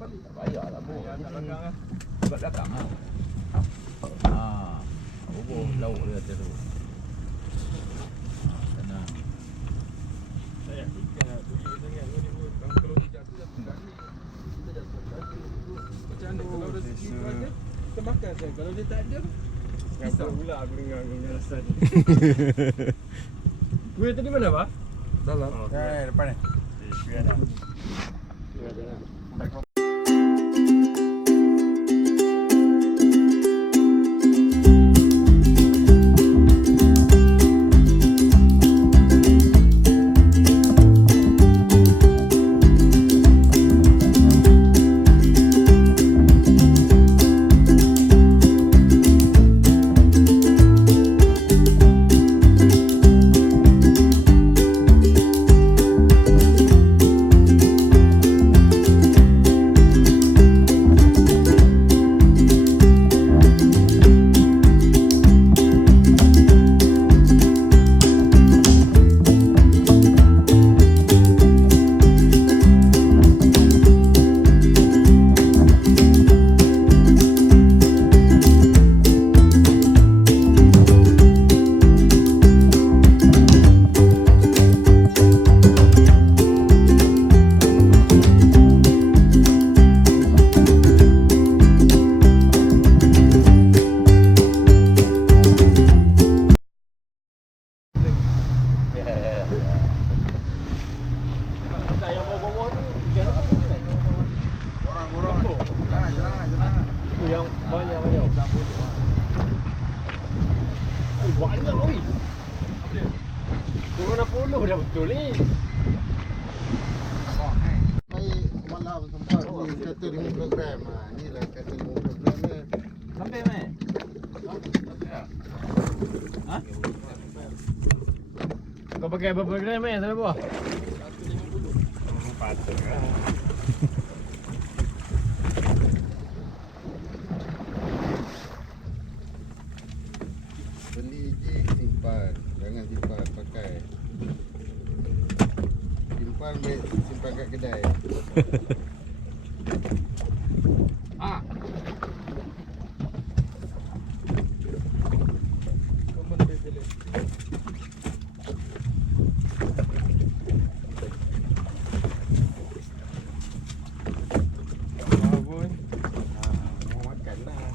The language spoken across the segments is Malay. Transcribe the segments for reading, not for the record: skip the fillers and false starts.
balik. Tak payah lah bos. Tak belakang lah. Buat belakang lah. Bubuh lauk dia atas tu. Tenang. Saya ikan bunyi sangat ni pun. Kalau dia jatuh kali. Kita jatuh kali. Macam mana kalau rezeki tu ada, kita makan saya. Kalau dia tak ada, pisau pula aku dengar kau punya rasa ni. Kuih tadi mana, Pak? Dalam. Depan ni. Kuih ada. Yang banyak-banyak. Banyak oi. Corona puluh dah betul ni. Baik malam sempat ni catering program. Inilah catering program ni. Sampai mai. Ha? Kau pakai berapa gram sampai bawah? 150. Patutlah. Beli jig simpan. Jangan simpan pakai. Simpan baik simpan kat kedai. Ah. Komen beli. Mau makan lah.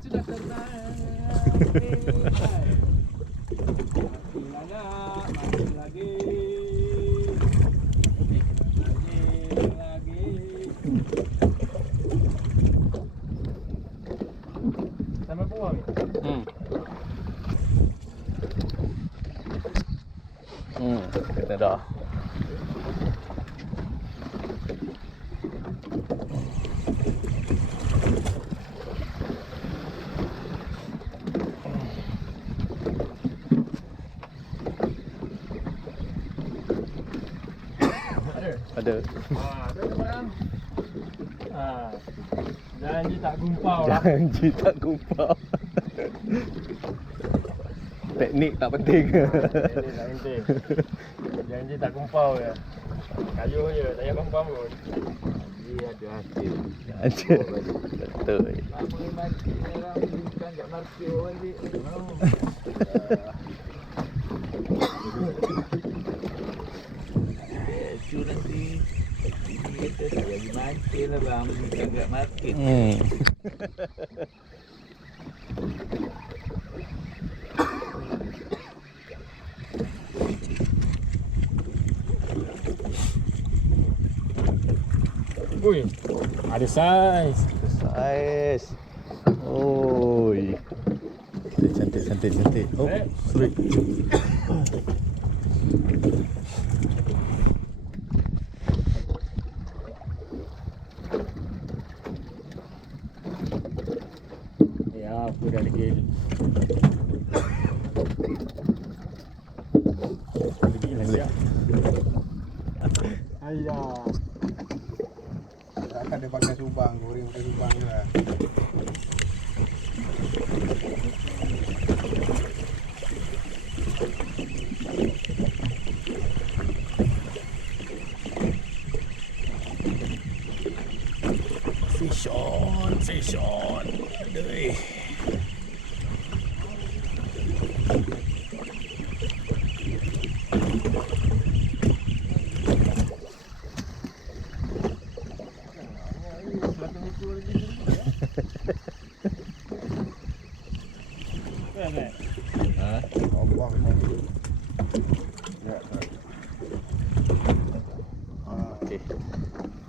Sudah tenang. Mati lagi. Sampai bawah ni. Kita dah. Ada. Ada barang. Janji tak gumpau lah. Janji tak gumpau. Teknik tak penting. Ini tak penting. Janji tak kumpau je. Kayu je, tak payah kumpau pun. Dia ada hasil. Aja. Betul. Lama ni mati orang bukan kat market orang ni. Besu nanti. Dia kata tak bagi mancing lah bang, bukan kat market. Ui, ada saiz. Saiz. Oi. Cantik. Oh, sorry. Ya, aku dah degil. Degil lah siap. Ayah. Takkan dia pakai subang, goreng pakai subang je lah. Fish on. Aduh. Ha? Allah memang. Ya, Okey.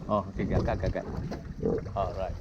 Oh, okey, kakak. Alright.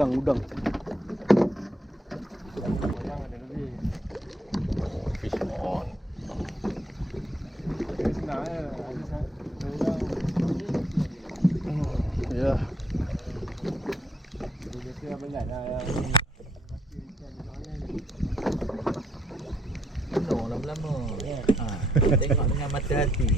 Udang. Fish on. senang je. Ya. Dia kira belat lah yang Penuh lama-lama. Ha, tengok dengan mata hati.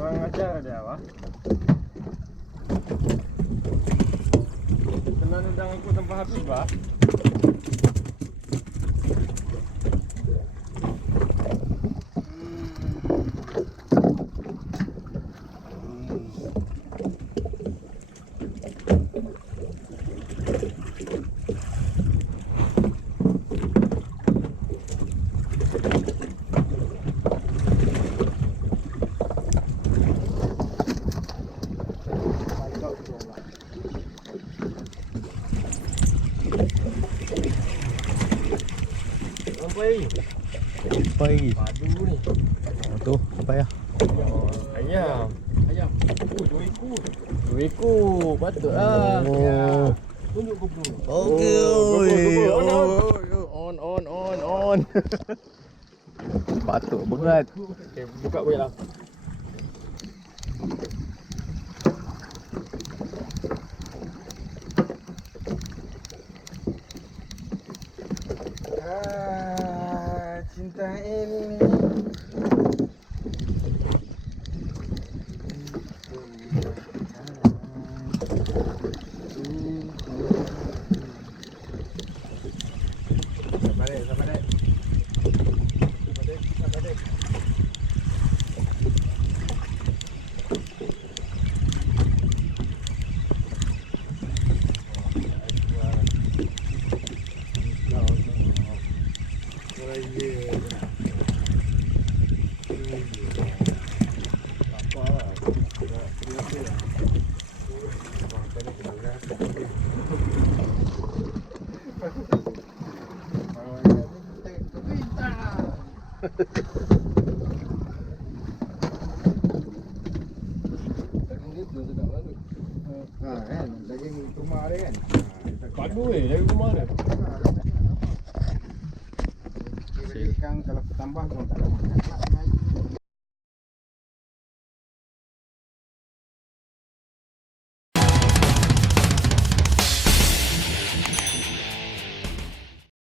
orang ajar dia apa? Telan udang aku tanpa habis bah. Pai. Padu ni. Tu, apa ya? Ayam. Ayam. Dua ekor. Patutlah. Oh. Tunjuk GoPro. Okey. On. Patut berat. Okey, buka boleh lah. Cinta ini. Apa lah. Biasa lah. Abang tadi kena rasa. Kan, daging rumah dia kan. Padu dari rumah dia. Kira kan kalau tambah kau tak ada makan.